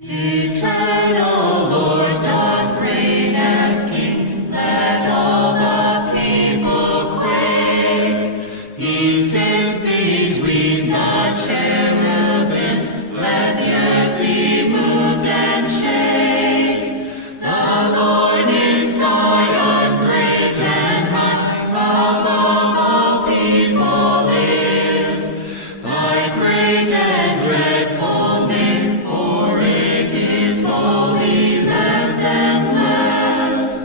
Eternal Lord doth reign as King, let all the people quake. He sits between the cherubims, let the earth be moved and shake. The Lord in Zion, great and high, above all people is. Thy great and dreadful name, for it is holy, let them bless.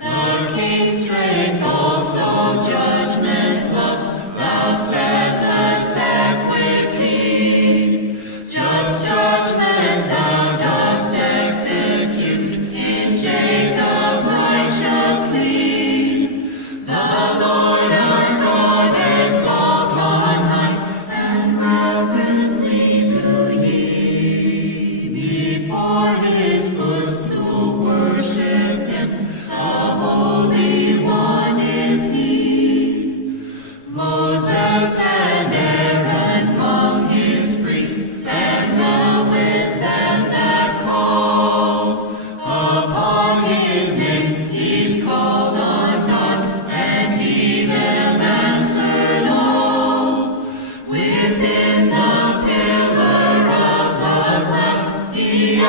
The King's strength also judgment loves, thou settlest equity. Just judgment thou dost execute, in Jacob righteously. The Lord our God exalt on high, and reverently do ye before his footstool worship him. The Holy One is he. Moses and Aaron 'mong his priests, stand now with them that call upon his name. He's called on God, and he them answered all. Within the pillar of the cloud, he